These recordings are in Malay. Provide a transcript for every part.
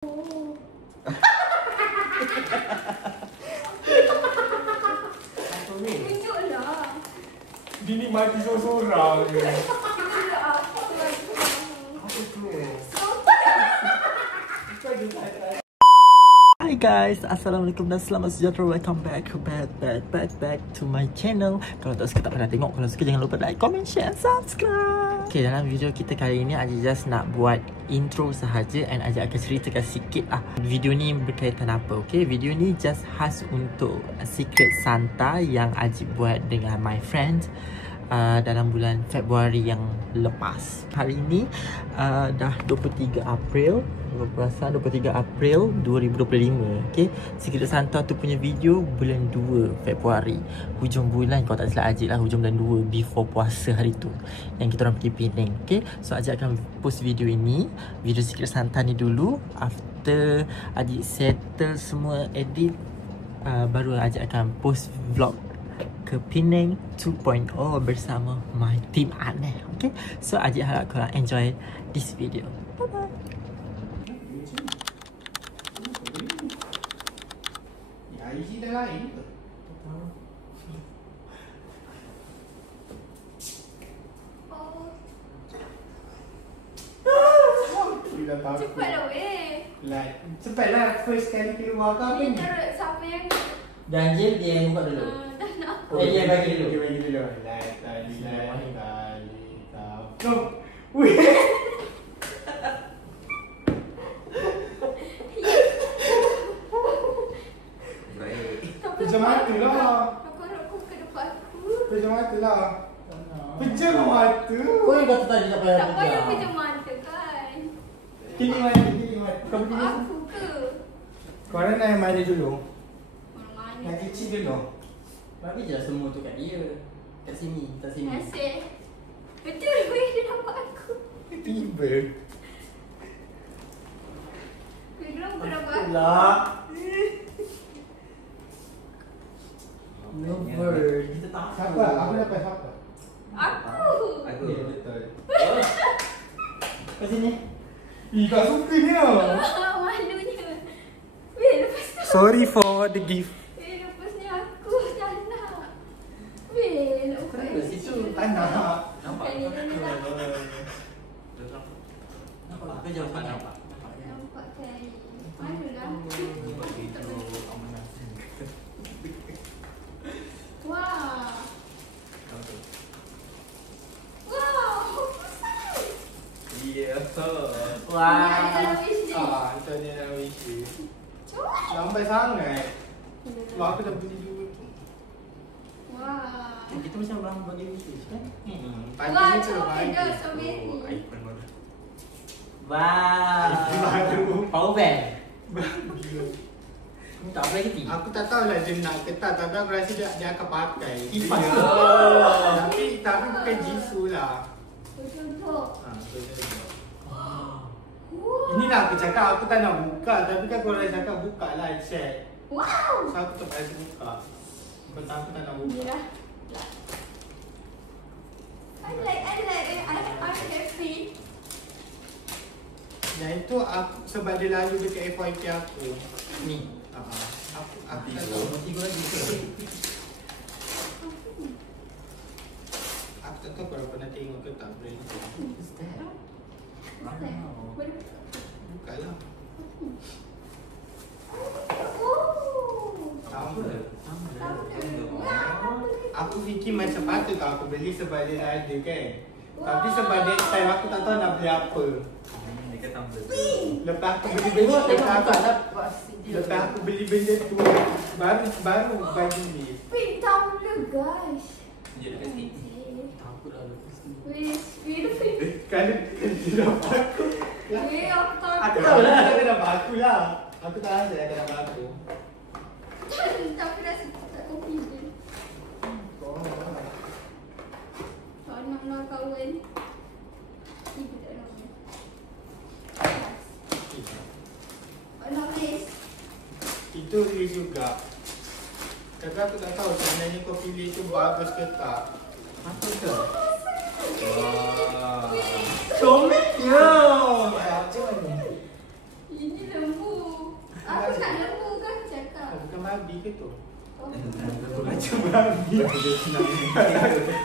Oh. Apa ni? Tunjuklah. Dia ni mati seorang-seorang. Tunjuklah apa lagi. Apa tu? Hi guys, Assalamualaikum dan selamat sejahtera. Welcome back to my channel. Kalau tak suka tak pernah tengok, kalau suka jangan lupa like, comment, share, subscribe. Okay, dalam video kita kali ini Aziz just nak buat intro sahaja and Aziz akan ceritakan sikit lah video ni berkaitan apa. Okay, video ni just khas untuk Secret Santa yang Aziz buat dengan my friends dalam bulan Februari yang lepas. Hari ini dah 23 April 23 April 2025. Okay, Secret Santa tu punya video bulan 2 Februari, hujung bulan, kalau tak silap Aziz lah, hujung bulan 2 before puasa hari tu yang kita orang pergi Penang. Okay, so Aziz akan post video ini, video Secret Santa ni dulu. After Aziz settle semua edit, baru Aziz akan post vlog ke Penang 2.0 bersama my team Aneh. Okay, so Aziz harap korang enjoy this video. Bye bye. Isi dah lain ke? Cepatlah weh. Cepatlah, first kali keluar ke apa Ni ni? taruh siapa yang Ganjil dia yang buka dulu. dah nak. Dia bagi dulu. Dia bagi dulu. No. Weh. Pejam mata lah. Aku harap kau ke depan aku. Pejam mata lah. Pejam mata. Kau yang kata tadi tak payah Tak payah pejam mata kan. Kini mata. Kau pergi dulu. Aku ke? Korang nak yang mari dulu. Mana-mana. Yang kecil dulu. Bagi je semua tu kat dia. Kat sini, kat sini. Asyik. Betul weh, dia nampak aku. Tiba. Weh, kenapa kau nampak aku? Lah. No bird. Kita tak Siapa? Aku dapat siapa? Aku. Ya, betul. Kat sini. Ih, kau suka ni Malunya. Weh, lepas tu. Sorry for the gift. Weh, lepasnya aku tak nak. Weh, nak buka Kenapa situ? Tak nak. Nampak? Kali ni tak. Nampak? Kau jauh sangat. Nampak kan? Malulah. Wah. Wow, besar. Ya. Wah. Dalam wish list. Itu dia dalam wish list. Cuba. Lambat sangat. Wah, aku dah beli dua tu. Wah. Kita macam orang bagi wish kan? Wah, coklat strawberry. iPhone baru. Wow. iPhone baru. Power bank. Gila. Kamu tak boleh ke? Aku tak tahu lah dia nak ke tak, tapi aku rasa dia akan pakai. Kipas. Ya. Oh. Tapi bukan Jisoo lah. Contoh. Betul. Wah. Inilah aku cakap, aku tak nak buka, tapi kan korang cakap buka lah, check. Wow. So aku terpaksa buka. Kau tahu aku tak nak buka. Mira. I'm happy. Yang itu aku sebab dia lalu dekat FYP aku. Ni. Aku tak tahu. Tiga lagi ke? Aku tak tahu korang pernah tengok ke tak brand tu. What's that? Wow. Buka lah. Apa? Aku fikir macam patut tak aku beli sebab dia dah ada kan. Tapi sebab next time aku tak tahu nak beli apa. Lepas aku beli benda lepas aku beli benda tu baru bagi ni. Wait, tahu guys. Takut lah lepas tu. Wait. Kalau dia dapat aku. Wait, aku Aku tahu. tahu lah dia akan dapat aku lah. Aku tak rasa dia akan dapat aku. Tapi rasa tak confident. Tak nak kawan. Ibu tak nak. Nak list. Itu Riz juga. Tapi aku tak tahu sebenarnya kau pilih tu bagus ke tak. Apa ke? Wah. Comel. Macam mana? Ini lembut. babi ke tu? Oh. Macam babi.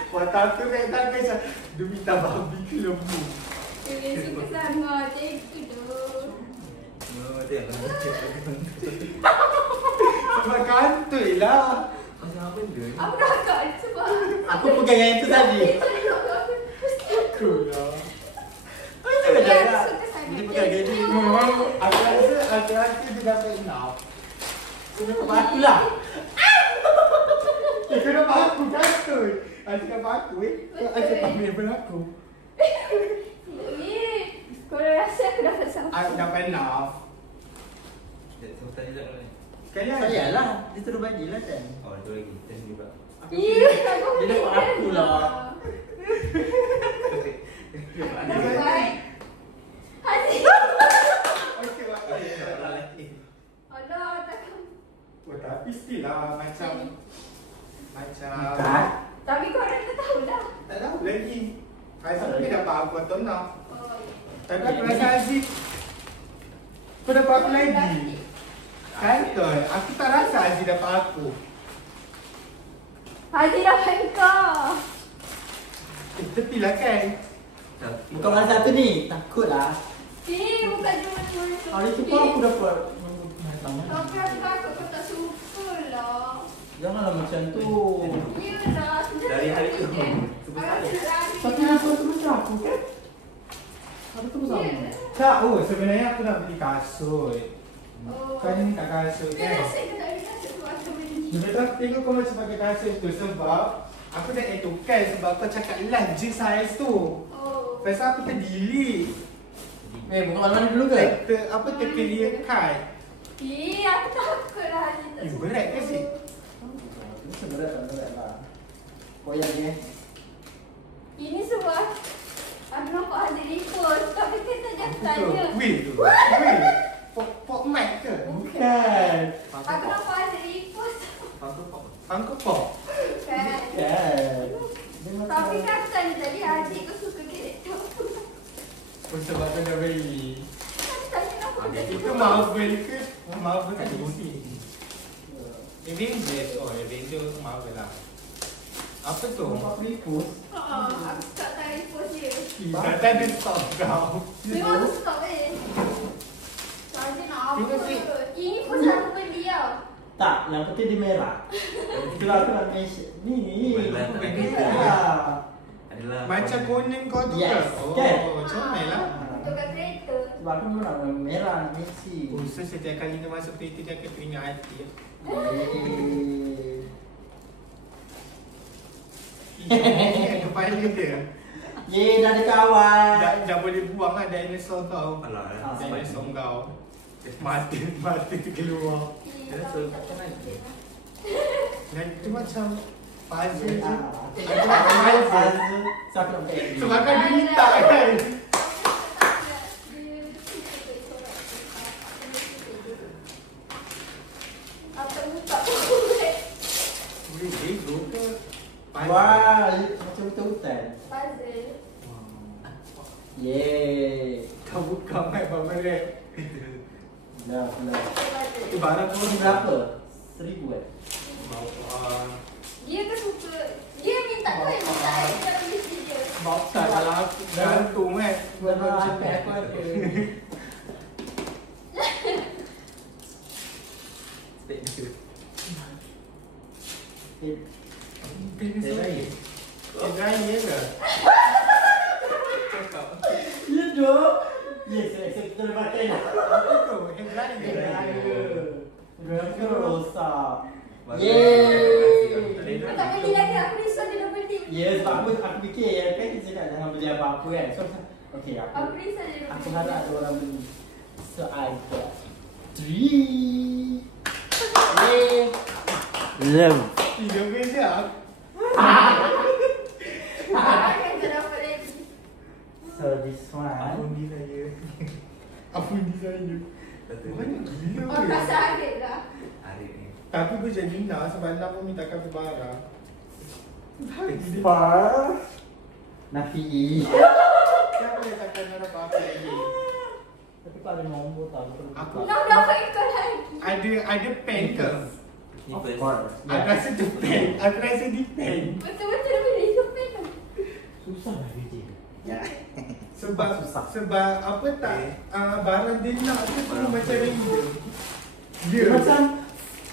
Waktu aku naik tangga macam dia minta babi ke lembu. Dia suka sangat. Itu tu. Sebab kantoi lah. Apa kakak sebab Aku pegang yang itu tadi. Aku lah. Macam mana Dia nak? suka sangat. Dia pegang gini. Aku rasa dia dapat enough. Kenapa aku lah? Kenapa aku kantoi? Kenapa aku Aku panggil aku. Kau rasa aku dapat sama? Aku dapat enough. Sekali lagi. Saya lah. Dia terus bagilah kan. Iya, Dia dapat aku lah. Dapat. Hati. Okey lah. Alah, takkan. Oh, tapi still lah macam Tak. Tapi kau orang tak tahu lah. tak tahu lagi. Aziz mungkin dapat aku atau nak. Oh, Tapi aku rasa Aziz kau dapat aku lagi. Kantoi. Aku tak rasa Aziz dapat aku. Hati dapat kau. Tepi lah kan. Bukan mana satu ni. Takut lah. Bukan cuma Hari tu pun aku dapat. Tapi aku tak suka lah. Janganlah macam tu. Yelah, Dari hari tu. Tapi aku tu macam aku kan? Aku tu sama. Tak, oh sebenarnya aku nak beli kasut. Kau ni minta kasut Dia kan? rasa kau tak boleh kasut sebab aku beli. Betul aku tengok kau macam pakai kasut tu sebab aku dah etukan sebab kau cakap lunch je saiz tu. Oh. Pasal aku terdelete. Bukan mana-mana dulu ke? Apa terclear card. Aku takut lah Haji tak suka. Berat ke sih? Seberat lah. Koyak ni Ini semua aku nampak Haji repost. Tapi kita jangan tanya. Wait. Pop mic ke? Bukan. Aku nampak Haji repost. Funko Pop. Kan? Bukan. Tapi kan aku tanya tadi Haji kau suka karakter apa? Oh, sebab kau dah beli. Aku tanya kenapa kau tak Itu suka. Marvel ke? Marvel kan DC. Avengers. Oh, Avengers Marvel lah. Apa tu? Repost. Aku suka tak repost dia. Kata dia stop kau. Memang aku suka Haji nak apa? Terima kasih. Ini pun aku beli tau. Tak, yang penting dia merah. Itu aku nak mention. Ni. Merah. Merah. Macam Conan kau tu Yes, ke? Oh, kan? comel lah. Untuk kat kereta. Sebab aku nak merah Messi. Oh, so setiap kali dia masuk kereta dia akan teringat hati. Ingat kepala dia. Ye, dah ada kawan. Dah boleh buang lah dinosaur kau. Alah, Dinosaur kau. Mata tu keluar. Dan itu macam puzzle je. Sebab kan dia minta kan. Apa buka boleh. Boleh Lego ke? Wah, macam betul-betul. Puzzle. Yeay. Kau buka mic Baba Rap. Dah. Itu barang Kau pun ni berapa? 1,000 kan? Dia ke suka. Dia minta kau yang minta dia beli dia. Tak kalau aku gantung kan. Buat iPad aku ada. Dryer ke? Ya dong. Yes, kita dah pakai dah. Apa tu? Hair dryer. Dryer rosak. Yeay. Kau tak beli lagi. Aku risau dia dah beli. Ya, sebab aku fikir kan kita cakap jangan beli apa-apa kan. So, okay, Aku risau dia dah aku beli. harap ada orang beli. So, I got 3. Yeay. Love. 3 jam. Kan kau dapat lagi. So, this one. Apa ni saya? Apa ni saya? Banyak gila Oh, ke? rasa ada lah. Tapi gue jadi nak sebab nak pun minta kau barang. Far. Nafi. Siapa yang takkan nak dapat apa lagi? Tapi kalau ada nombor tak. Aku Nak dapat ikut lagi. ada pen ke? Of first. course. Aku rasa tu pen. Aku rasa di pen. Betul-betul beli tu pen tu. Susah lah kerja. Ya. Sebab apa tak barang dia nak tu semua macam random. Dia Ya. macam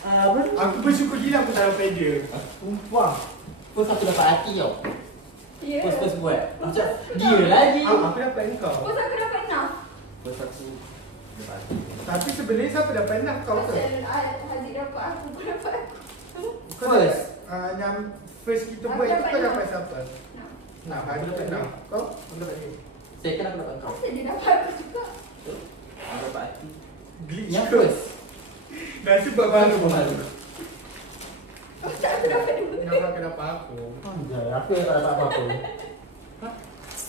apa? Aku bersyukur gila aku taruh pen dia. Sumpah. First aku dapat hati tau. Ya. First buat. Macam dia lagi. Aku dapat kau. Pas aku dapat 6. First aku dapat hati. Tapi sebenarnya siapa dapat nak kau ke? Pasal Haziq dapat aku pun dapat aku. First. Yang first kita Aku buat itu dapat kau enam. dapat siapa? Nah, hari tu nak. Kau? Aku dapat dia. Second aku dapat kau. Pasal dia dapat aku juga. Aku dapat hati. Glitch Yang ke? first. Dah sebab baru Baru. Pasal aku dapat 2. Kenapa kau dapat aku? Anjay, aku yang tak dapat apa-apa.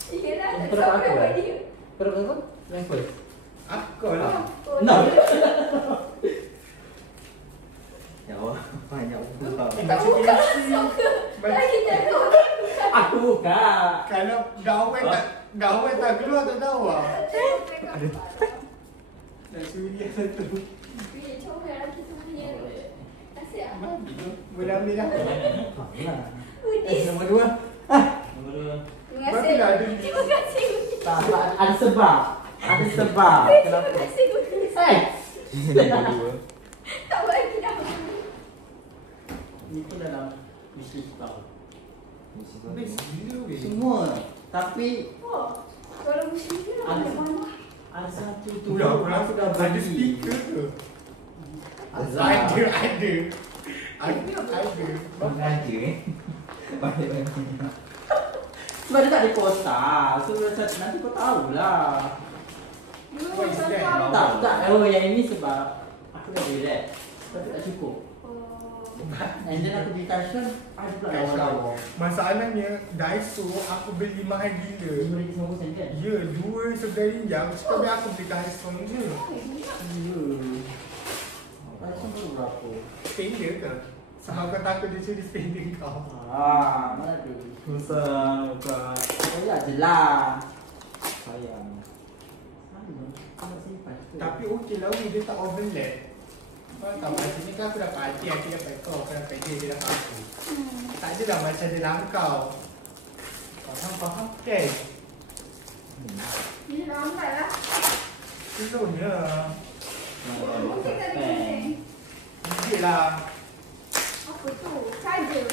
Iyalah, Yang tak dapat tahu aku dapat eh? dia. Kau dapat apa? Yang first. Aku lah. No. Ya Allah, banyak pula. Tak buka langsung ke? Lagi jatuh. Aku buka. Kalau dawan tak keluar tak tahu lah. Nak suri satu. Weh, comel lagi tu punya. Asyik ah. Boleh ambil dah. Lah. Udis. Nombor dua. Nombor dua. Terima Bagus kasih. lah ada. Terima kasih. Udis. Tak, ada sebab. Ada sebab. Terima Kenapa? kasih. Udis. Eh. Nombor dua. Tak bagi dah. Ni pun dalam bisnes kau. Best gila weh. Semua. Tapi Oh, kalau musim ni lah Ada. banyak mana. ada satu tu Tu lah aku aku dah rasa ada beli. stiker ke? Azab. Ada. Mana aja banyak banyak. Sebab dia tak ada kotak. So macam nanti kau tahulah. You What is that? tahu. Tak. Oh yang ini sebab aku dah beli red. Tapi tak cukup. Oh. And then aku beli cushion. Ada pula lawa-lawa. Masalahnya Daiso aku beli mahal gila. RM5.50 kan? Ya, dua RM11. Aku cakap biar aku beli Daiso je. Ya. Cushion baru berapa? Spender ke? Sebab kau takut dia curi spender kau. Mana tu? Susah bukan. Koyak je lah. Sayang. Tapi okey lah weh, dia tak overlap. Kau tahu macam ni kan aku dapat hati dapat kau dapat dia dapat aku. Tak adalah macam dia langkau. Faham kan? Ini lambat lah. Seluruhnya. Mungkin tak ada kuning. Sikit lah. Apa tu? Charger.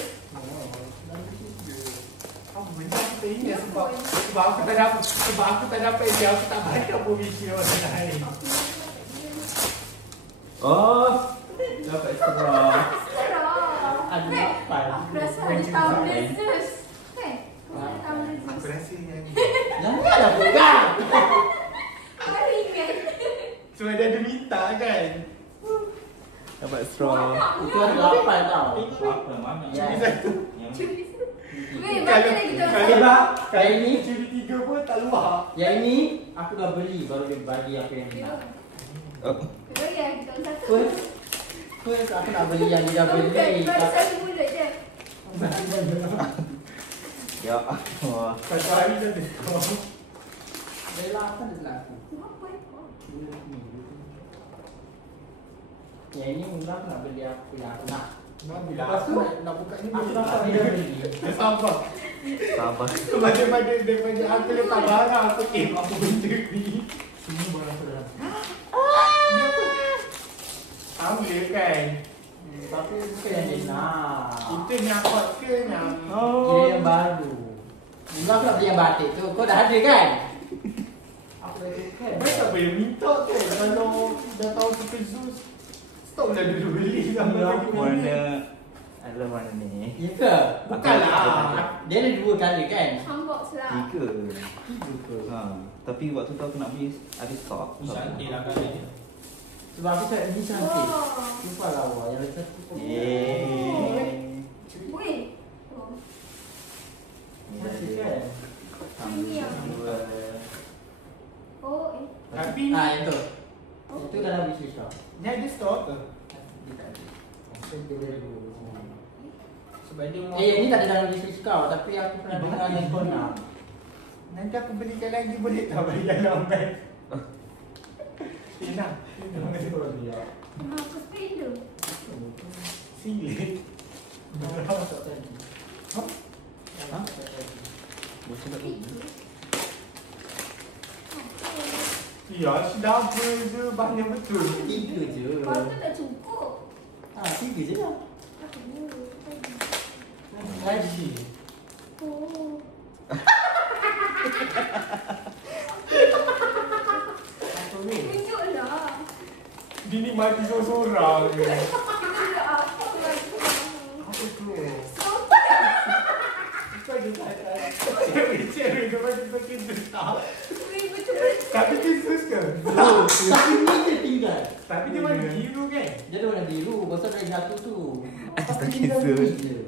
Apa benda aku tak ingat sebab aku tak dapat dia, aku tak baca pun visi orang lain. Oh, dapat sekarang. Serah. Ada lapan. Aku rasa ada tumbler. Kan? Ada tumbler. Aku rasa yang Janganlah pegang. Baru ingat. sebab dia ada minta kan. Dapat straw. Itu ada lapan tau. Apa mana? Ya. Curi satu. Yang Curi. Weh, bagi lagi tu. Sebab yang ini, Curi tiga pun tak luar. yang ini aku dah beli baru dia bagi aku yang nak. oh, Kedua ya, kita orang satu. First aku nak beli yang dia dah beli. Bukan, baru satu mulut je. ya Allah. Satu hari dah tekor. Bella apa dia telah aku? Apa itu? Yang ini mula aku nak beli aku yang aku nak. Bila Lepas tu, nak buka ni Aku dapat dia beli. sabar. Sabar. Sebab daripada aku letak barang aku apa benda ni. Semua barang aku dalam. Dia apa? Ambil kan. Tapi bukan yang dia nak. Itu nyakot ke yang Dia yang baru. Mula aku nak beli yang batik tu. Kau dah ada kan? Aku dah kan. Baik apa yang minta kan. Kalau dah tahu suka Zeus, stop lah dulu beli gambar lagi Warna adalah warna ni. Ya ke? Bukanlah. Dia ada dua kali kan? Unbox lah. Tiga. Tiga ke? Ha, tapi waktu tu aku nak beli ada stok. lah kan. Sebab aku cakap ni cantik. Oh. Lupa lawa. Yang lagi satu. Yeay. Weh. Oh. Cantik kan? Premium. Dua. Oh, eh. Tapi Ah, yang tu. Itu dalam bisnes kau. ni ada stok ke? Dia tak ada. Dia boleh dulu. Sebab dia mau Ini tak ada dalam bisnes kau. Tapi aku pernah dengar yang kau nak. nanti aku belikan lagi boleh tak bayar lambat. Tina, Dia Tina. kalau dia. Memang aku spender. Silik. Bosan tak tu? Ya, sedap je. Banyak betul. 3 je. Patut tak cukup. 3 je lah. Lagi. Oh. Apa ni? Tunjuklah. Bini mati seorang-seorang. Tunjuk apa lagi. Apa tu? Sampai. Kau je tak ada. Cewek-cewek dia macam begitu tak? Betul-betul. Tapi dia suka. Tapi ni je tinggal. Tapi dia warna biru kan? Dia ada warna biru. Pasal dari jatuh tu. Tak tinggal kisah. ni je.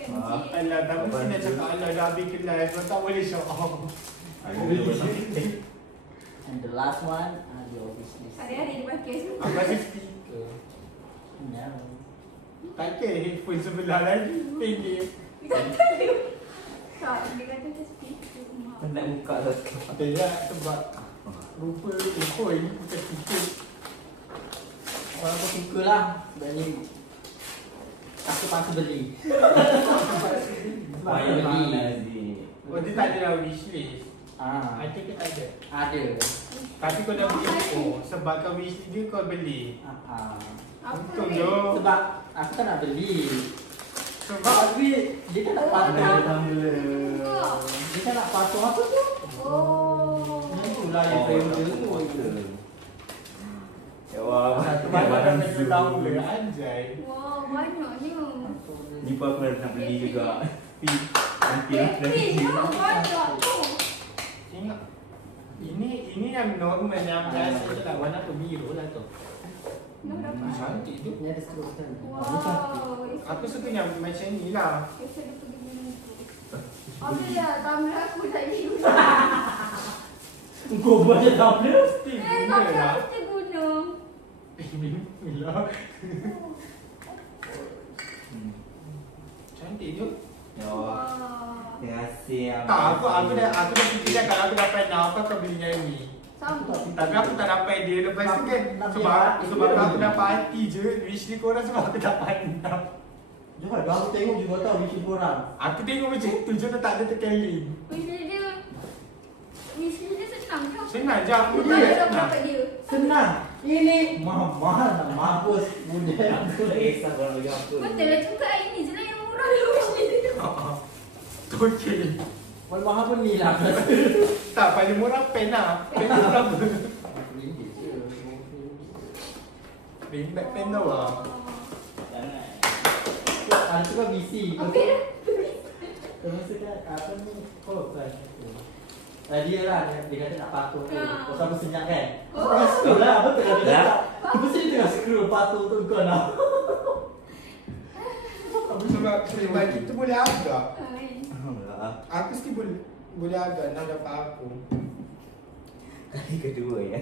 OMG. Alah, tapi mesti nak cakap alah dah habis kelas. Kau tak boleh show off. And the last one, your business. Hari-hari dia pakai semua. Apa ada speaker? No. Tak kira headphone sebelah lagi. Pendek. Dia kata tak, dia kata dia speaker. Nak buka satu. Tak sebab rupa ini bukan speaker. Orang pun suka lah. Sebenarnya aku pasti beli. Sebab aku beli. Oh, dia tak ada dalam wishlist. Ah, I think dia tak ada. ada. Tapi kau dah beli info. Sebab kau wishlist dia kau beli. Apa Untung ni? je. Sebab aku tak nak beli. Sebab Tapi dia tak nak patung. Enggak. Dia tak nak patung apa tu? Oh. Yang tu lah yang frame dia tu. Ya wah, satu barang dah tahu le anjay. Wow, banyaknya. ni pun aku nak beli juga. Nanti lah. Kepingnya banyak tu. Tengok. Ini yang normal yang biasa je lah. Warna apa biru lah tu. Dah dapat. Cantik tu. Ni ada seterusnya. Wow. Aku suka yang macam ni lah. Biasa dia pergi minum tu. Ambillah tamil aku tadi. Kau buat je tak boleh. Mesti Tapi guna lah. aku terguna. Ini lah. Cantik tu. Ya. Wah. Terima kasih. Tak, aku dah fikir kalau aku dapat nak apa kau beli yang ni. Sama. Tapi aku tak dapat dia. Lepas tu kan sebab aku dapat hati je. Wishlist korang sebab aku dapat enam. Jangan, aku tengok juga tahu wishlist korang. Aku tengok macam tu je tak ada tekan link. Wishlist dia senang je. Senang je aku Kita dia ada senang. dapat dia. Senang. Ini mahal nak mampus bunda yang tu. Kisah korang bagi apa? Betul lah cakap ini je lah yang murah dulu wishlist dia. Okey. Paling mahal pun ni lah. Tak, paling murah pen lah. Pen tu berapa? Ringback pen tau lah. Jangan. Ada tu kan BC. Okey dah. Terus kan apa ni? Oh kan. Dia lah dia kata nak patung tu. Ha. Pasal aku senyap kan. Oh. Tengah scroll lah. Betul lah dia Dah. kata. Mesti dia tengah scroll patung tu kau nak. Sebab kita boleh agak. Alhamdulillah. Aku mesti boleh agak nak dapat aku. Kali kedua ya.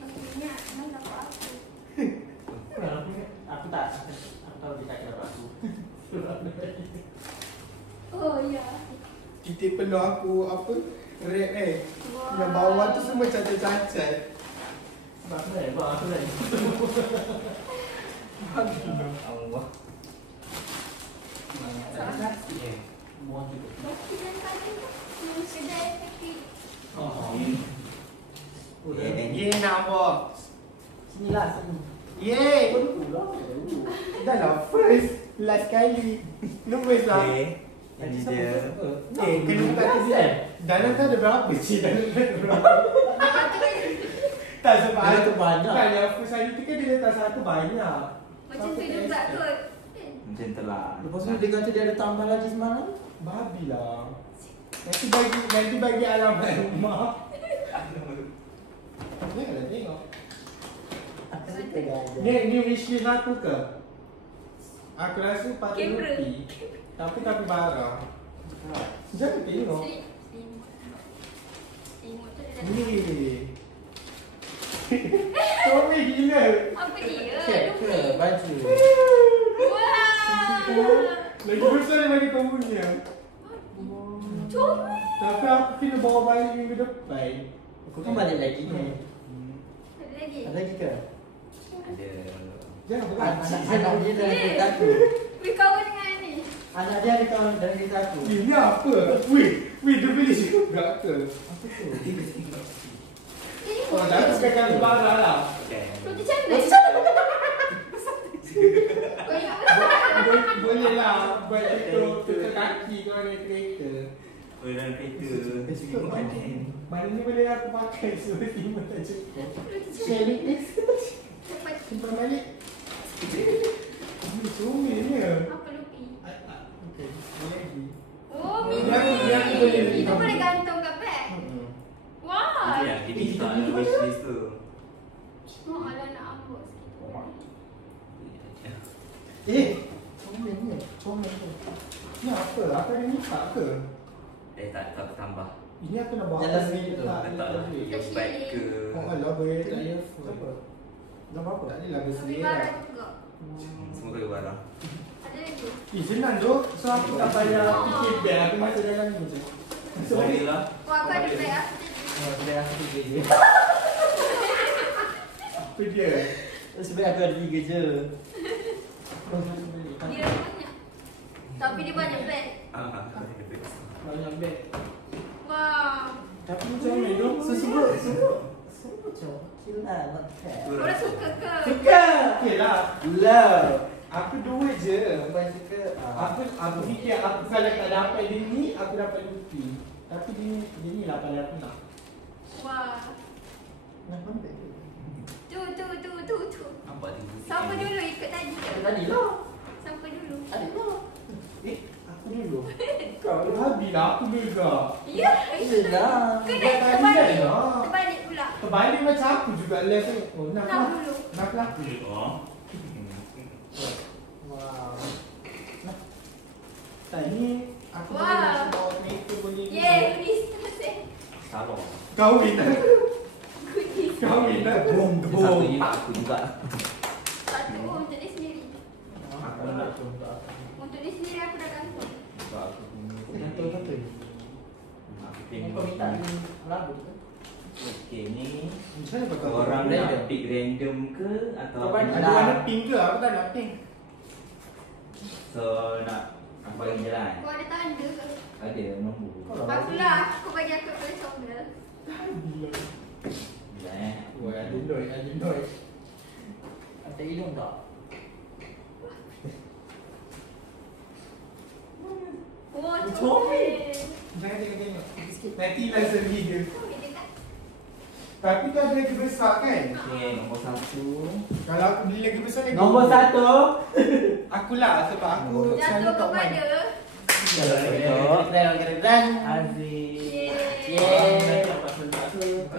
Aku ingat nak dapat aku. Aku tak. Aku tahu dia tak dapat aku. Oh ya. Kita perlu aku apa? Rap Wah. Yang bawah tu semua cacat-cacat. Sebab aku dah buat aku dah. Allah. Cantik Muah juga. Baki dan tadi tu. Kedai kaki. Oh. Ye nak box. Sini lah sini. Ye. Kau pulang. Dah lah first. Last kali. Lupa lah. Okay. Ini dia. Kena buka tu dia. Dalam tu ada berapa cik? Dalam tu ada berapa? Tak sebab Dalam tu banyak. Tak, yang first hari tu kan dia letak satu banyak. Macam tu juga kot. Macam tu lah. Lepas tu dia kata dia ada tambah lagi semalam. Babi lah. Nanti bagi alamat rumah. Janganlah tengok. Aku suka gaya. Ni wishlist aku ke? Aku rasa patut Kamera. rupi. Tapi barang. Jangan tengok. Selimut tu dia dah. Ni. Comel gila. Apa dia? Ke baju. Wah. Lagi besar daripada kau punya. Comel. Tapi aku kena bawa balik minggu depan. Kau kan balik lagi kan? Ada lagi? Ada lagi ke? Ada. Jangan beranci. Anak dia dalam kereta aku. Weh, kawan dengan ni. Anak dia ada kawan dalam kereta aku. Ini apa? Weh, dia beli juga ke? Apa tu? Ini Oh, dah tu pegang barang lah. roti canai. Kau ingat betul? Boleh lah buat itu tukar kaki kau naik kereta. Oh, dalam kereta. Mana ni boleh aku pakai sebab timah tak cukup. Roti canai. Sharing ni Cepat. simpan balik. Ini suminya. Apa lupi? Okey, boleh lagi. Oh, Dia mini. boleh lagi. Itu boleh gantung kat beg. Wah. Itu yang kita minta dalam wishlist tu. Oh, alah nak ambut sikit. Comel ni. Comel tu. Ni apa? Apa dia minta ke? Tak tambah. Ini aku nak bawa Jalan apa ni tu. tak Letaklah boleh. bag ke. Oh, alah boleh tak ya. Apa? Dah apa? Tak adalah Habis bersedia. barang juga. Semua kali barang. Ada lagi? Senang tu. So aku tak payah fikir beg aku masuk dalam ni je. Masuk Boleh balik. lah. Wah, aku ada beg aku. Oh, sebenarnya aku 3 je. Apa dia? Sebenarnya aku ada 3 je. Dia banyak. Tapi dia banyak beg. Banyak beg. Wah. Tapi macam mana tu? Sebut. Macam okey lah, not bad. Korang suka ke? Suka! Okey lah. Love! Aku dua je. Abang suka. Aku fikir aku kalau tak dapat dia ni, aku dapat Luffy. Tapi dia ni lah paling aku nak. Wah. Nak ambil. Tu. Apa tu? Siapa dulu ikut tadi? Tadi lah. Siapa dulu? Tadi lah. Aku dulu. Kau habis lah aku juga. Ya, itu tu. Yelah. Kena Buat terbalik. tadi kan, ah. Terbalik pula. Terbalik macam aku juga left tu. Oh, nak Nak lah. dulu. Nak lah. Oh. Wow. Nah. Tak ni aku Wow. boleh nak bawa kereta boleh. Yeay, goodies tersen. Salon. Kahwin dah. Goodies. Kahwin dah. Boom, Satu je aku juga. Satu untuk dia sendiri. Aku nak tu. Untuk dia sendiri aku dah gantung. Sebab aku punya. Kata. Aku Kau minta ni labu tu. Okey, ni Macam mana kau tahu? orang Random. nak pick random ke atau Kau bagi Ada warna pink ke? Aku tak nak pink. so nak aku bagi jalan. Kau ada tanda ke? Ada nombor. Bagulah, kau bagi aku personal. Bila Wah, ada noise. Ada hidung tak? Oh, Comel. comel. Jangan tengok. Nanti lah sendiri dia. Comel dia tak? Tapi tu ada lagi besar kan? Okey, nombor 1. Kalau aku beli lagi besar lagi. Nombor 1. Akulah sebab aku selalu Jatuh top one. kepada Dan Aziz. Yeay.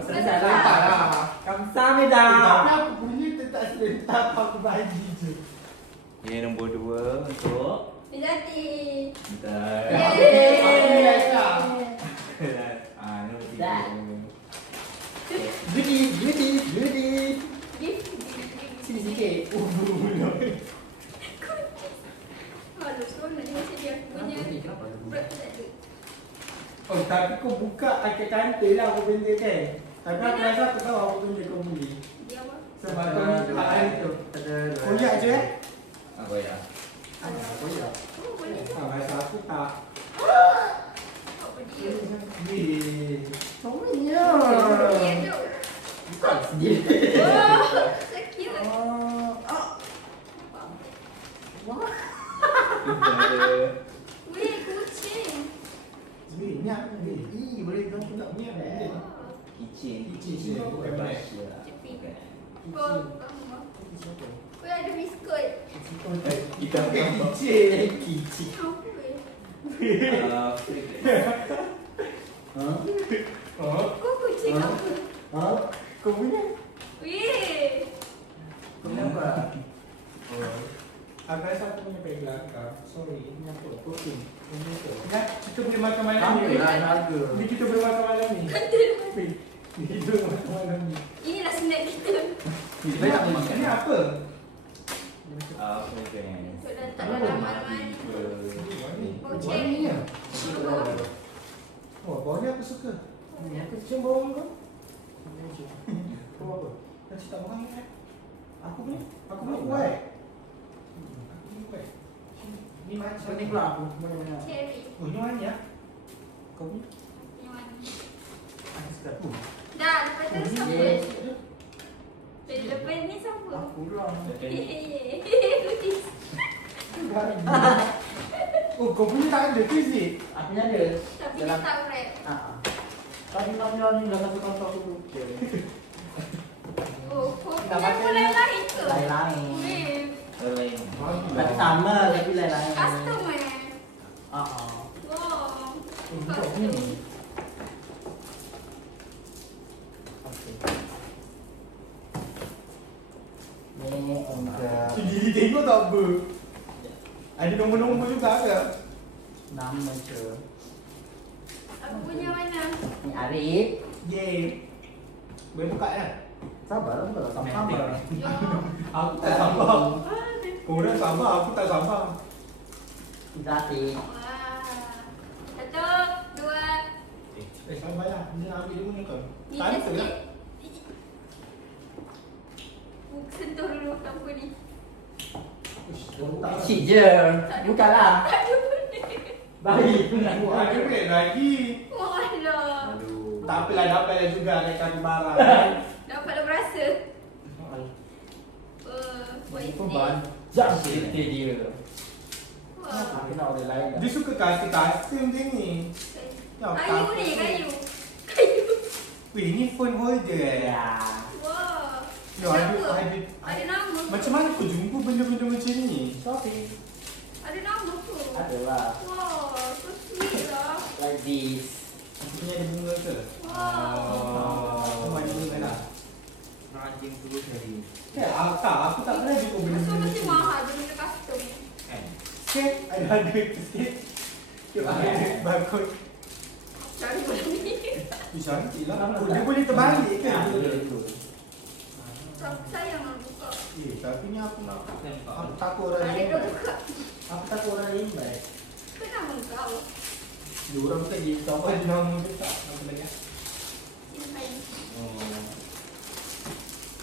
Selesai Tak lah. lah. Kamsahamnida. Tapi aku punya tu tak serentak aku bagi je. Ini nombor 2 untuk Dijati. Bentar. Yeay. Aku relax lah. Nombor 3. Dah. Beauty. Gift. Sini sikit. Aduh, seronok dia macam dia. Aku punya berat tu tak ada. Oh, tapi kau buka akad kantor lah apa benda kan? Tapi aku Mana? rasa aku tahu apa benda kau beli. Dia apa? Sebab kau minta hari tu. Koyak je eh? Apa ya? Koyak. Oh, boleh tu. Masa aku tak. Apa dia? Weh. Comel. Dia tu. Bukan sendiri. Oh, so cute. Weh, kucing. Weh, nyak ni. Ih, boleh gantung tak? Nyak ni. Kitchen. Kitchen. Bukan brush lah. Cepi. Bukan. Kau ada biskut. Kita Kicik. Apa weh? Oh. Kau kucing Huh? apa? Kau punya? Weh. Kenapa? Aku rasa aku punya beg belakang. Sorry. Kenapa? Cooking. Ya, kita boleh makan malam Ambil ni. lah harga. Ni kita boleh makan malam ni. Ni kita boleh makan malam ni. Inilah snack kita. Ini apa? Fragrance. Untuk letak dalam almari. Bau cherry. Wanginya. Oh, bau ni aku suka. Aku cium bau kau. Kau apa? Kau tak makan kan? Aku punya? Aku punya? kuat. Kuat. Ni macam Ni pula aku. Mana-mana. Cherry. Oh, ni mana ya? Kau ni? Yang mana? Ada sedap tu. Dah, lepas tu siapa? Yes. Lepas ni siapa? Aku lah. Hehehe. Oh, kau punya tak ada tu Zik? Aku ni ada. Tapi dia tak wrap. Tadi malam ni dah satu kantor aku. Oh, kau Tak punya pakai pun ni. lain-lain ke? Lain-lain. Weh, Lain. Tak sama tapi lain-lain. custom Wow. Untuk ni. Okey. Ni untuk Diri tengok tak apa? Ada nombor-nombor juga ke? nama je. Aku punya mana? Ni Arif. Yeay. Boleh buka kan? Sabar, aku tak sabar. Yo. Aku tak sabar. Korang sabar, aku tak sabar. Kita Arif. Wah. Satu, dua. Sabarlah. Ni ambil dia punya ke? Ni Tak ada sikit. lah. Sentuh dulu tanpa ni. Cik je. Bukanlah. Tak ada benda. Baik pun nak Aku buat. ada duit lagi. Walah. Aduh. Tak apalah, dapatlah juga naik kaki barang. Dapatlah berasa. Buat Ini pun isteri. banyak cerita dia. Wah. Aku nak orang lain dah. Dia suka kasih-kasih macam ni. Kayu ni, kayu. Kayu. Weh, ni phone holder Ya. Wah. Ya, Siapa? ada. Ada nama ke? Macam mana kau jumpa benda-benda macam ni? Shopee. Ada nama ke? Adalah. Wah, so sweet lah. Like this. Aku punya ada bunga ke? Wow. Aku ada bunga lah. Nak anjing terus hari. Aku tak pernah jumpa So benda-benda mesti macam ni. mahal dia benda custom. Kan? Sikit, ada duit sikit. Ada duit barcode. Cari benda ni. Cantik lah. Oh, dia boleh terbalik ke? Ya, boleh tu. Tapi sayang nak buka. Tapi ni aku nak. Nampak. Aku takut orang Ada lain. kau buka. Aku tak orang lain baik. Kenapa kau? Dia orang bukan dia. Kau ada nama dia tak? Apa lagi? Simpan. Oh.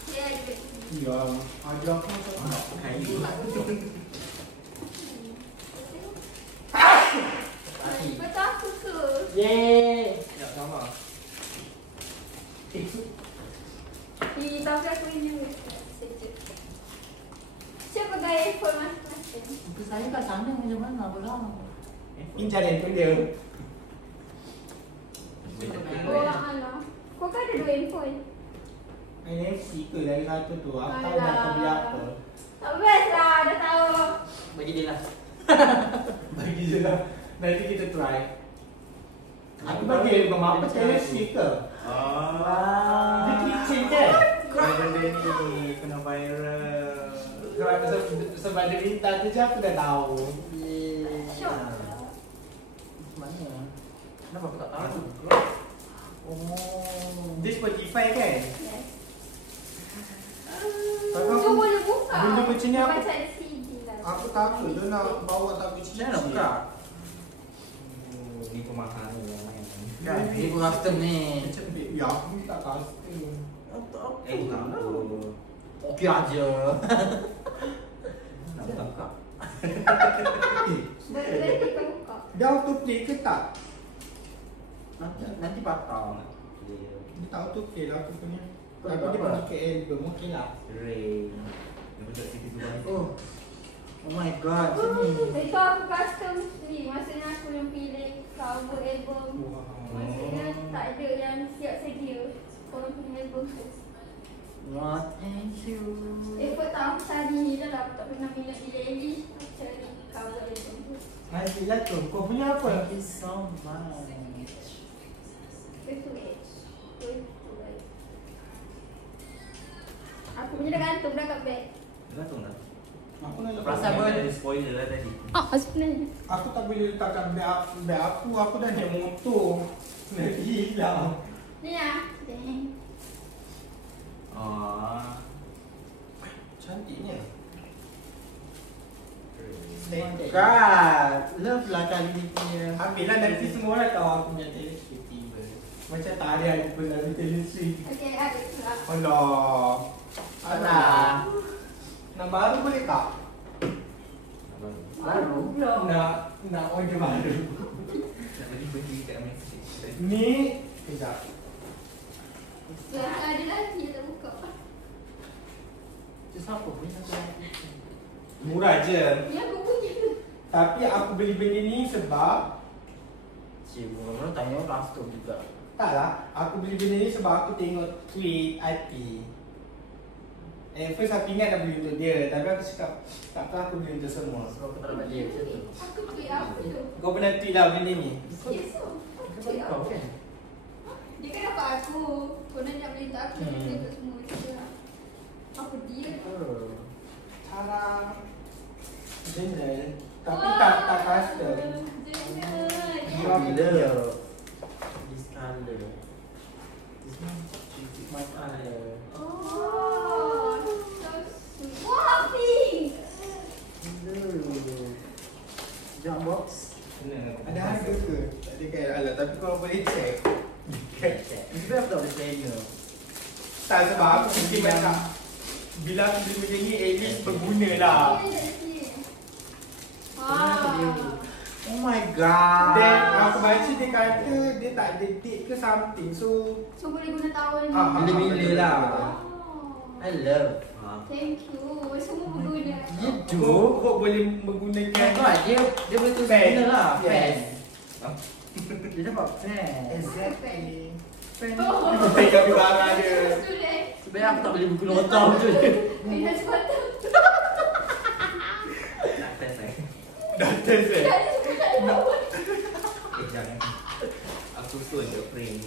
Dia ada. Ya, ada apa tu? Kayu. Betul aku ke? Yeay. Ya, sama. Tapi aku ini sejuk. Siapa gaya iPhone masing-masing? Itu saya kat sana macam mana pula? Ini cari pun dia. Oh, alah. Kau kan ada 2 handphone? NFC ke dari satu tu? Aku tahu Alah. dah kau beli apa. Tak best lah, dah tahu. Bagi dia lah. Bagi je lah. Nanti kita try. Aku bagi apa NFC ke? Ah. Dia kitchen kan? Benda ni kena viral. Sebab dia minta tu je aku dah tahu. Syok. Mana? Kenapa aku tak tahu? Oh. Dia Spotify kan? Yes. Tapi Kau aku- boleh buka. benda macam ni aku- Macam ada CD lah. Aku takut dia nak bawa tak Macam mana nak buka? Oh, ni pemahal ni yang main. Kan? Dia pun custom ni. Macam ya aku minta custom. Tak tahu. Okey aja. Nak buka. Boleh kau buka. Dia autoplay ke tak? Nanti patah. Dia tak autoplay lah aku punya. Kau Tapi buat dia apa? pergi ke album, okey lah. Rain. Dia betul Siti Dubai. Oh. Oh my god, sini. Itu aku custom ni. Maksudnya aku yang pilih cover album. Maksudnya tak ada yang siap sedia. Korang punya album tu. What thank you. Effort tak aku cari dah lah. Aku tak pernah minat Billie Eilish. Aku cari cover album tu. Masih lah tu. Kau punya apa? Thank you so much. Way to edge. Way to edge. Aku punya dah gantung dah kat beg. Gantung tak? Aku nak lepas. Perasan pun. Ada spoiler lah tadi. Sebenarnya. Aku tak boleh letakkan beg aku dah naik motor. Nak hilang. Ni lah. Dang. Ah. Cantiknya. Oh my god. Love lah kali ni punya. Ambil lah nanti semua orang tahu aku punya Taylor Swift tiba. Macam tak ada yang pun dari Taylor Swift. Okay, ada pula. Allah. Alah. Nak Yang baru boleh tak? Baru. Nak order baru. Nak beli benda kat mesej. Ni kejap. Yang ada lagi tak buka. Itu siapa punya satu? Murah je. Yang aku punya. Tapi aku beli benda ni sebab Cik, orang tanya orang tu juga. taklah, aku beli benda ni sebab aku tengok tweet IT. First aku ingat nak beli untuk dia, tapi aku cakap tak apa, aku beli untuk semua. Sebab aku tak dapat dia macam tu. Aku tweet apa tu? Kau pernah tweet lah benda ni? Yes, so. Aku tweet Kau apa? kan? Dia kan dapat aku. Kau nak beli untuk aku, nak beli untuk semua. Dia lah. Apa dia? Cara general, tapi tak custom. General. This color. This one is my color. Oh, so sweet. Wah, pink. Hello. Jump box. Ada harga ke? Tak ada kan? Alah, tapi kau boleh check. Itu kan tak boleh trainer. Tak, sebab aku mungkin macam bila aku beli benda ni, at least berguna lah. Wow. Oh my god. Then aku baca dia kata dia tak ada date ke something. So So boleh guna tahun Bila-bila lah. Oh. I love. Thank you. Semua berguna. You do? hope boleh menggunakan Dia boleh terus Fan. guna lah. Yes. Fan. Dia dapat fan. Exactly. Fan. Oh. Saya kami barang dia. Student. Sebenarnya aku tak boleh buku notau je. Pindah sepatah. Nak test saya. Dah test eh. Tak ada sepatah di bawah. Jangan. Aku susun je frame.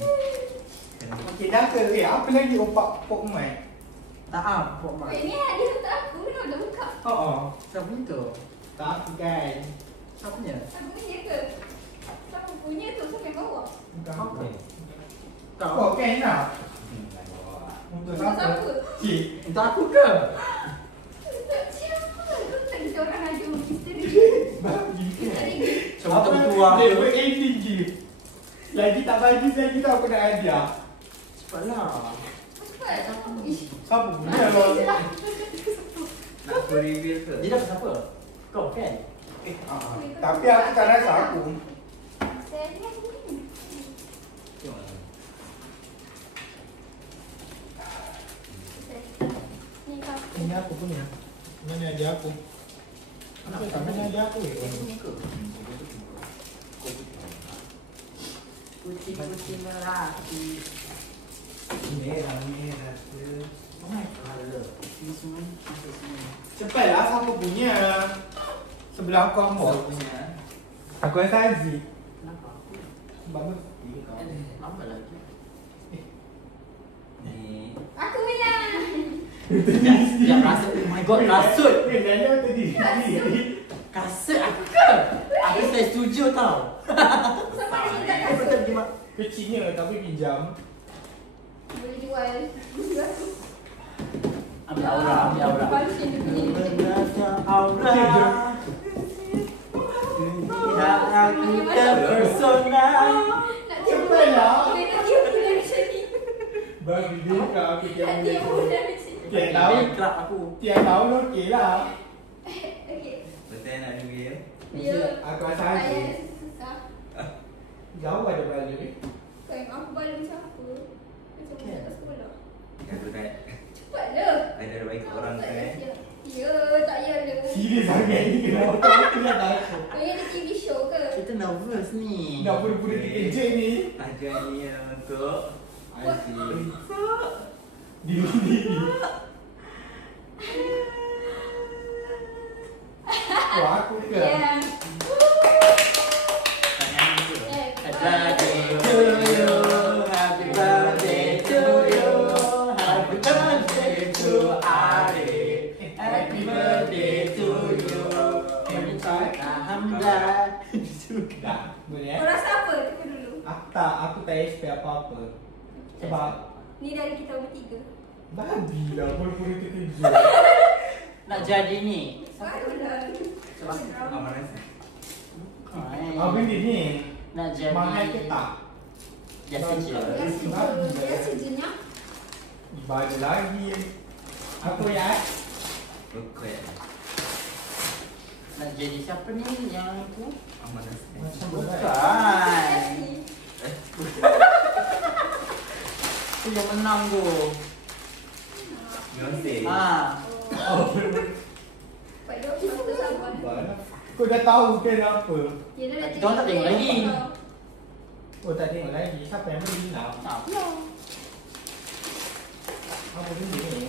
Okey, dah ke? Apa lagi opak pok mic? Tak ah, pok mak. Ini hadiah untuk aku. Kenapa dah buka? Oh. Siapa punya tu? Tak aku kan. Siapa punya? Aku punya ke? Siapa punya tu? Siapa yang bawa? Bukan Apa? aku. Kau. Oh, kan nak. Nak bawa. Untuk Untuk siapa? siapa? Cik. Untuk aku ke? Untuk siapa? Kau tak kita orang ada misteri. Bagi ke? Misteri. Coba tak bertuah Dia ke? ending je. Lagi tak bagi lagi tahu aku nak hadiah. Cepatlah. Cepat. Ish. Siapa punya Nanti lo? je lah. Nak aku reveal ke? Dia dapat siapa? Kau kan? Tapi aku tak rasa aku. Saya ni aku ni. Tengok. Ni kau. Ini aku punya. Mana hadiah aku? Apa tak mana hadiah aku? Kucing-kucing lelaki. Merah tu. Oh my god. Ini semua. Cepatlah, siapa punya? Sebelah kau Siapa mau. punya? Aku rasa Aziz. Kenapa aku? Sebab apa? Ini kau. Lama lagi. Ni. Aku menang. Yang rasa, oh my god, kasut. Nanya tadi. Kasut aku ke? Aku saya setuju tau. Siapa ada minta kasut? Kecilnya tapi pinjam. Boleh jual. Ambil aura, ambil aura. Baru dia punya. Menata aura. Tidak aku terpesona. Nak tiup Cepatlah. Boleh nak tiup pun dari sini. Bagi dia kat aku tiap Nak tiup pun dari sini. Tiap tahun. Bankrupt aku. Tiap tahun okey lah. Okey. Betul nak reveal? Ya. Aku rasa Saya Aziz. susah. Jauh ada balik ni. Kau yang aku balik macam apa? Macam Okay. budak kat sekolah. Aku kan. Cepatlah. Ada baik Kau orang tak kan. siap. Ya, tak ya le. Serius sangat ni kenapa aku nak takut. Kau yang ada TV show ke? Kita nervous ni. Nak pura-pura terkejut ni. Ada ni untuk Aziz. Diri. Wah, aku ke? Ya. Tangan ni tu. Happy birthday to you. Happy birthday to you. Happy birthday to Ari. Happy birthday to you. Alhamdulillah. Dah, boleh Kau rasa apa? Tengok dulu. Aku tak expect apa-apa. Sebab Ni dari kita bertiga. bagilah pura-pura terkejut. Nak jadi ni. Barulah. Sebab Aman rasa. Apa benda ni? nak jadi Mahal ke tak? Biasa je. Biasa je. Biasa je nya. Ibadah lagi. Apa ya? Okey. Nak jadi siapa ni yang tu? Aman dah. Macam berat. Bukan. Eh, Tu yang menang tu. Beyonce. Ha. Pak Dok kita sabar. Kau dah tahu ke apa? Yelah dah Kita orang tak tengok lagi. Oh tak tengok lagi. Siapa yang beli nak? Tak. Apa benda ni?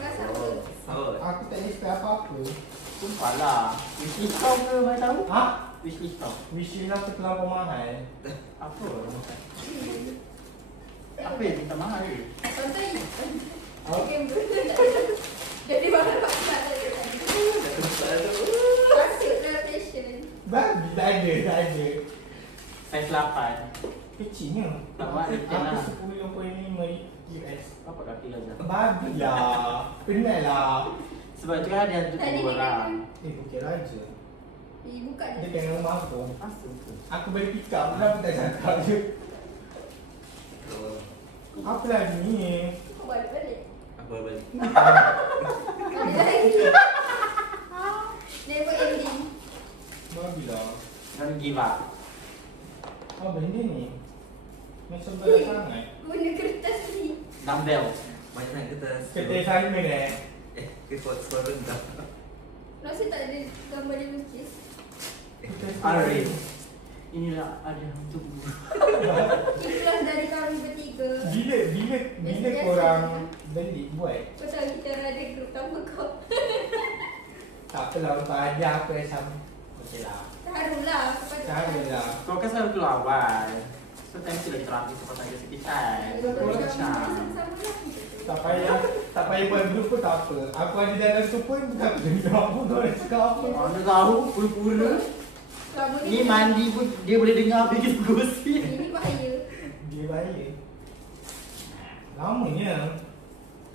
Rasa apa? Oh. Aku tak expect apa-apa. Sumpah lah. Wishlist kau ke mana tahu? Ha? Wishlist kau. Wish list aku terlalu mahal. Apa? Apa yang minta mahal ni? Contohnya. Oh. Okey, betul tak? Jadi baru tak ada. Masuklah fashion. Babi tak ada. Saiz 8. Kecilnya. Tak mahal dia lah. Aku 10.5 US. Apa kaki lah Zah? Babi lah. Penat lah. Sebab tu kan dia tu Tadi dua dia orang. Bukit Raja. Buka Dia je. tengah rumah aku. Asal tu? Aku boleh pick up. Kenapa tak cakap je? Apa lagi ni? Kau balik. Apa balik? Ada lagi. Never ending. Babi lah. Jangan give up. Apa benda ni? Macam berat sangat. Guna kertas ni. Dumbbell. Banyak sangat kertas. Ketik Simon Kepot skor rendah. Rasa tak ada gambar dia lukis. Arif. Inilah ada untuk Ikhlas dari kami bertiga. Bila korang beli buat? Kau tahu kita ada grup tanpa kau. Tak apalah untuk hadiah aku macam okey lah. Harulah. Cara lah. kau kan selalu keluar awal. So time tu lagi terapi sepatah ke sekitar. Tak payah buat grup pun tak apa. Aku ada dalam tu pun tak dengar pun kau nak cakap apa. Mana tahu pura-pura. Ni mandi pun dia boleh dengar apa kita gosip. Ini bahaya. Dia bahaya. Lamanya.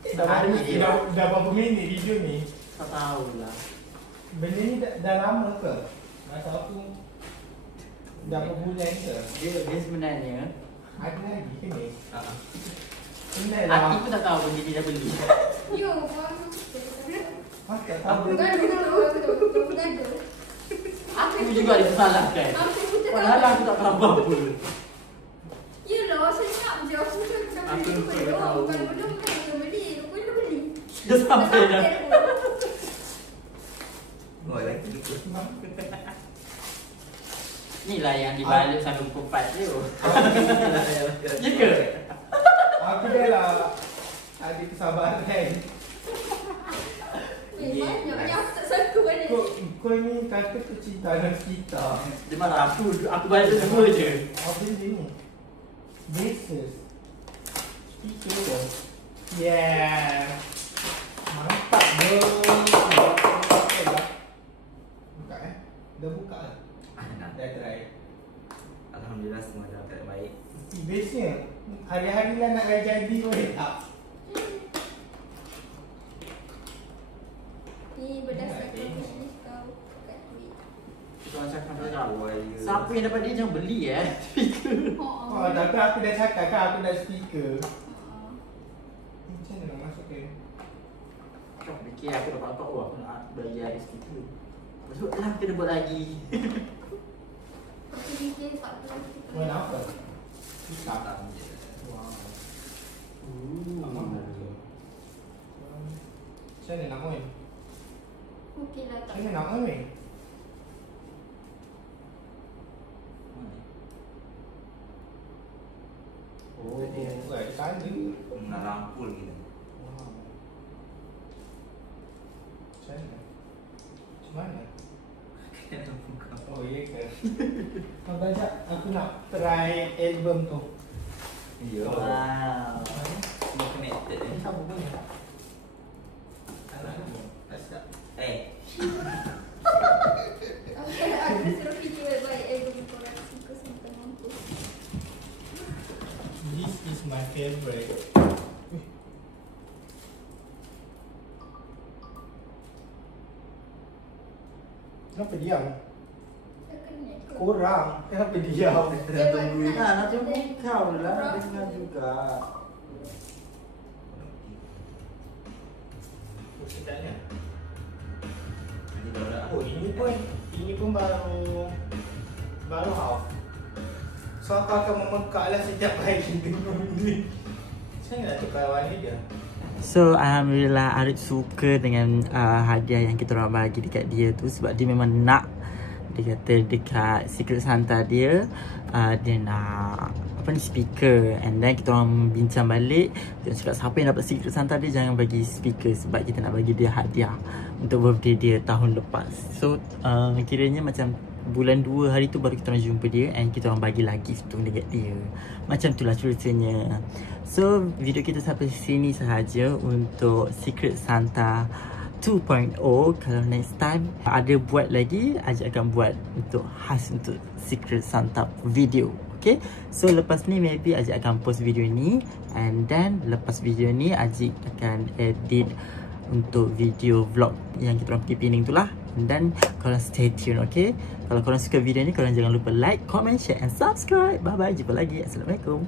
Hari je. Dah berapa minit video ni? Tak tahulah. Benda ni dah lama ke? Masa aku dah berapa bulan ke? Dia sebenarnya Ada lagi ke ni? Ah. Benar Aki lah. pun tak tahu benda dia dah beli. Yo, buang. Tak tahu. Gaduh. Aku juga disalahkan. Aku cakap. Padahal aku tak tahu apa. Yelah, senyap je. Aku cakap Aku beli pun belum. tahu. Kalau belum kan dia beli. Rupanya dia beli. Dia sampai dah. Oh, lagi lupa. Inilah yang dibalik sampai pukul 4 tu. Ya ke? Aku dah lah ada kesabaran. Banyaknya aku tak sangka balik. Kau ni kata kecintaan kita. Dia marah aku baca semua je. Apa dia ni? Basis. Speaker tu. Yeah. Mantap bro. Buka Dah buka lah. Dah try. Alhamdulillah semua dah baik. Bestnya hari-hari lah nak jadi boleh tak? Ni berdasarkan bisnes kau kat duit. Tuan cakap dah tahu. Awal. Siapa yang dapat dia jangan beli Oh, tapi aku dah cakap kan aku dah speaker. Macam mana nak masuk ke? Kau fikir aku dapat apa? Oh aku nak beli hari situ. Masuklah kita buat lagi. Aku fikir 40. Buat apa? Hitam. Alhamdulillah. Wow. Macam mana nak main? Okey lah tak. Macam mana nak main? Oh, buat sana. Nak lampu lagi. Wow. Macam mana? Macam mana? Oh, iya ke? Kau baca, aku nak try album tu. Ya. Wow. Semua connected ni. Ini apa punya? Alah, tak sedap. Aku suruh fikir baik-baik album korang suka sampai mampu. This is my favorite. Kenapa diam? Tak kena kot. Korang, kenapa diam? Dah tunggu. Nah, nak tunggu kau lah. Dengar juga. Sedapnya. Ini dah dah. Oh, ini pun baru half. So aku akan memekak lah setiap hari dengan ni. Saya nak tukar warna dia. So alhamdulillah Arif suka dengan hadiah yang kita orang bagi dekat dia tu, sebab dia memang nak. Dia kata dekat Secret Santa dia dia nak speaker, and then kita orang bincang balik. Dia cakap siapa yang dapat Secret Santa dia jangan bagi speaker, sebab kita nak bagi dia hadiah untuk birthday dia tahun lepas. So kiranya macam bulan 2 hari tu baru kita orang jumpa dia, and kita orang bagilah gift tu dekat dia. Macam itulah ceritanya. So video kita sampai sini sahaja untuk Secret Santa 2.0. Kalau next time ada buat lagi, Ajak akan buat untuk khas untuk Secret Santa video. Okay, so lepas ni maybe Ajak akan post video ni, and then lepas video ni Ajak akan edit untuk video vlog yang kita orang pergi Penang tu lah. Dan korang stay tune, okay? Kalau korang suka video ni, korang jangan lupa like, comment, share and subscribe. Bye bye, jumpa lagi. Assalamualaikum.